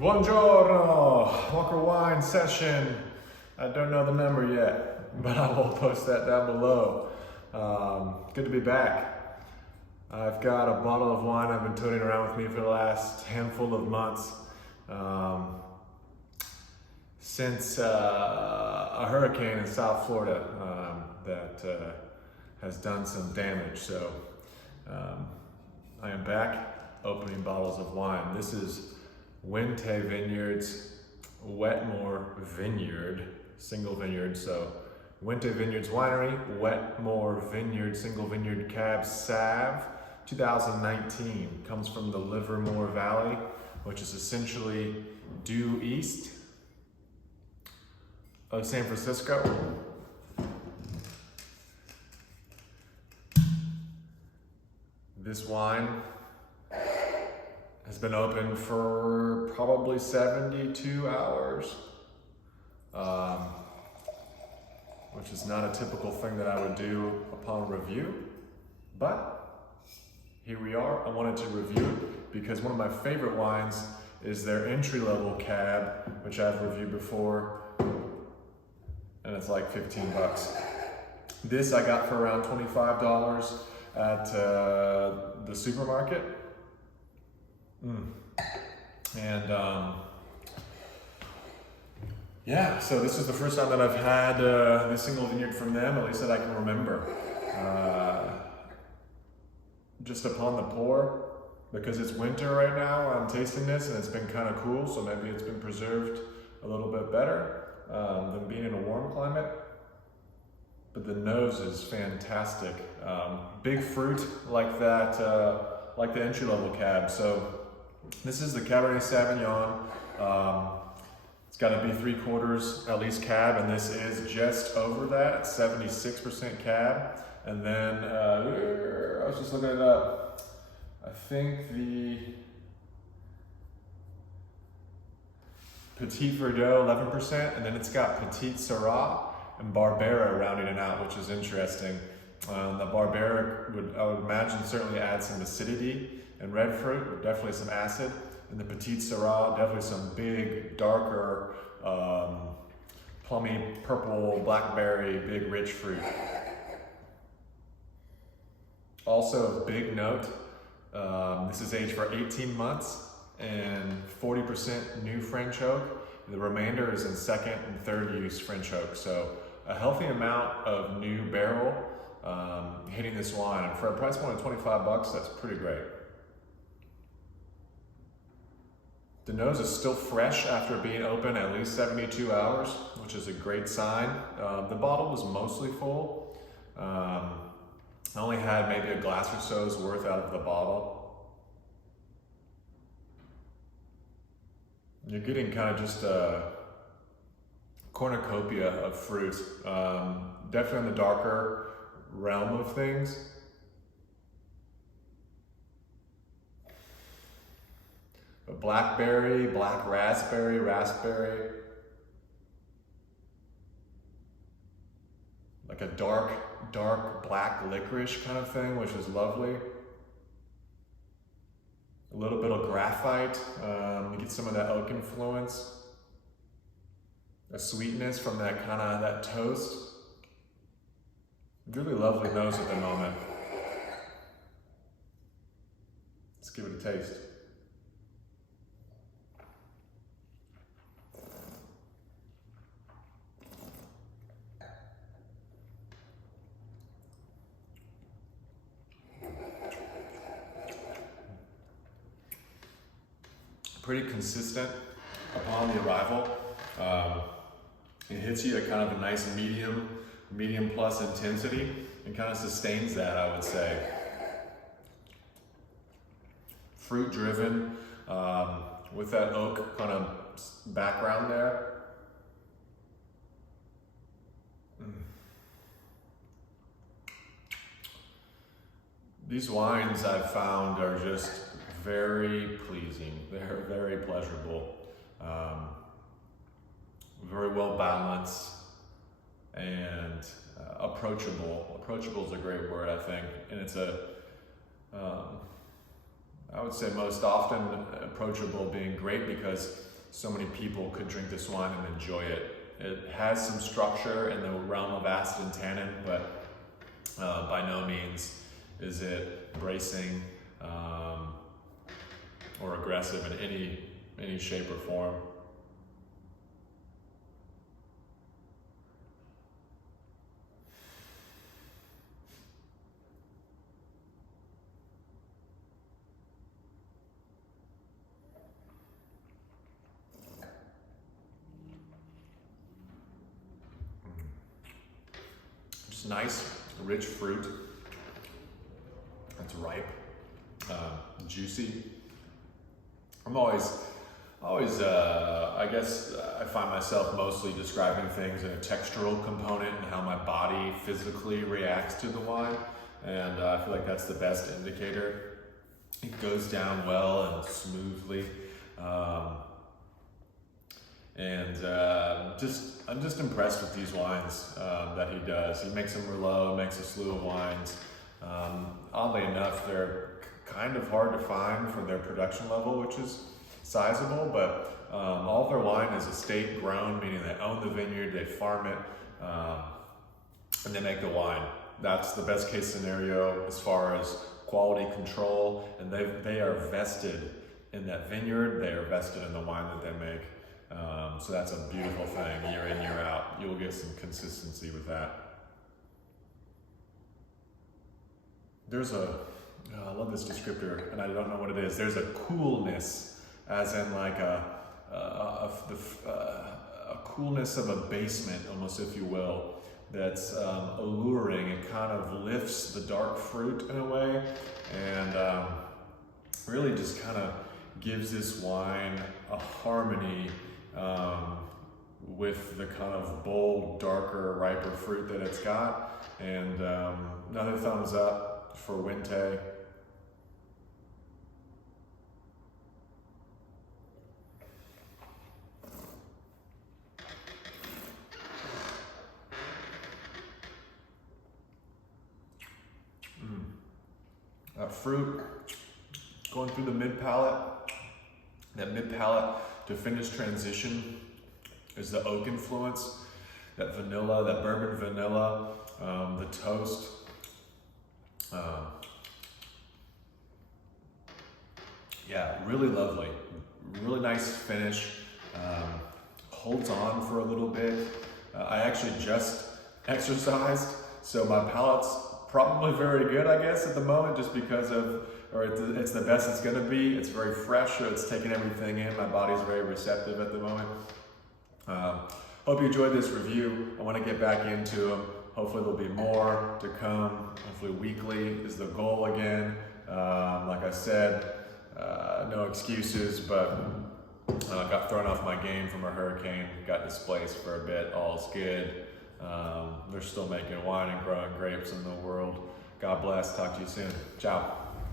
Buongiorno! Walker Wine session. I don't know the number yet, but I will post that down below. Good to be back. I've got a bottle of wine I've been toting around with me for the last handful of months since a hurricane in South Florida that has done some damage. So I am back opening bottles of wine. This is Wente Vineyards, Wetmore Vineyard, single vineyard. So Wente Vineyards Winery, Wetmore Vineyard, single vineyard Cab Sav, 2019. Comes from the Livermore Valley, which is essentially due east of San Francisco. This wine has been open for probably 72 hours, which is not a typical thing that I would do upon review, but here we are. I wanted to review it because one of my favorite wines is their entry-level cab, which I've reviewed before, and it's like 15 bucks. This I got for around $25 at the supermarket. Yeah, so this is the first time that I've had this single vineyard from them, at least that I can remember. Just upon the pour, because it's winter right now, I'm tasting this and it's been kind of cool, so maybe it's been preserved a little bit better than being in a warm climate. But the nose is fantastic. Big fruit like that, like the entry-level cab. So this is the Cabernet Sauvignon. It's got to be 3/4 at least cab, and this is just over that, 76% cab. And then I was just looking it up. I think the Petit Verdot 11%, and then it's got Petit Syrah and Barbera rounding it out, which is interesting. The Barbera I would imagine certainly add some acidity, and red fruit, definitely some acid. And the Petit Syrah, definitely some big, darker, plummy, purple, blackberry, big, rich fruit. Also a big note, this is aged for 18 months and 40% new French oak. The remainder is in second and third use French oak. So a healthy amount of new barrel hitting this wine. And for a price point of 25 bucks, that's pretty great. The nose is still fresh after being open at least 72 hours, which is a great sign. The bottle was mostly full. I only had maybe a glass or so's worth out of the bottle. You're getting kind of just a cornucopia of fruit. Definitely in the darker realm of things. But blackberry, black raspberry, like a dark black licorice kind of thing, which is lovely. A little bit of graphite, you get some of that oak influence. A sweetness from that toast. Really lovely nose at the moment. Let's give it a taste. Pretty consistent upon the arrival. It hits you at kind of a nice medium plus intensity, and kind of sustains that, I would say. Fruit driven, with that oak kind of background there. These wines I've found are just very pleasing. They're very pleasurable, very well balanced, and approachable. Approachable is a great word, I think, and it's I would say most often approachable being great because so many people could drink this wine and enjoy it. It has some structure in the realm of acid and tannin, but by no means is it bracing or aggressive in any shape or form. Just nice, rich fruit. It's ripe, juicy. I'm always, I guess I find myself mostly describing things in a textural component and how my body physically reacts to the wine. And I feel like that's the best indicator. It goes down well and smoothly. I'm just impressed with these wines that he does. He makes a Merlot, makes a slew of wines. Oddly enough, they're kind of hard to find for their production level, which is sizable, but all of their wine is estate grown, meaning they own the vineyard, they farm it, and they make the wine. That's the best case scenario as far as quality control, and they are vested in that vineyard, they are vested in the wine that they make. So that's a beautiful thing, year in, year out. You'll get some consistency with that. I love this descriptor, and I don't know what it is. There's a coolness, as in like a coolness of a basement, almost, if you will, that's alluring. It kind of lifts the dark fruit in a way, and really just kind of gives this wine a harmony with the kind of bold, darker, riper fruit that it's got. And another thumbs up for Wente. That fruit going through the mid-palate, that mid-palate to finish transition is the oak influence, that vanilla, that bourbon vanilla, the toast. Yeah, really lovely, really nice finish. Holds on for a little bit. I actually just exercised, so my palate's probably very good, I guess, at the moment, just because it's the best it's gonna be. It's very fresh, so it's taking everything in. My body's very receptive at the moment. Hope you enjoyed this review. I want to get back into them. Hopefully there'll be more to come. Hopefully weekly is the goal again. Like I said, no excuses, but got thrown off my game from a hurricane, got displaced for a bit. All's good. They're still making wine and growing grapes in the world. God bless. Talk to you soon. Ciao.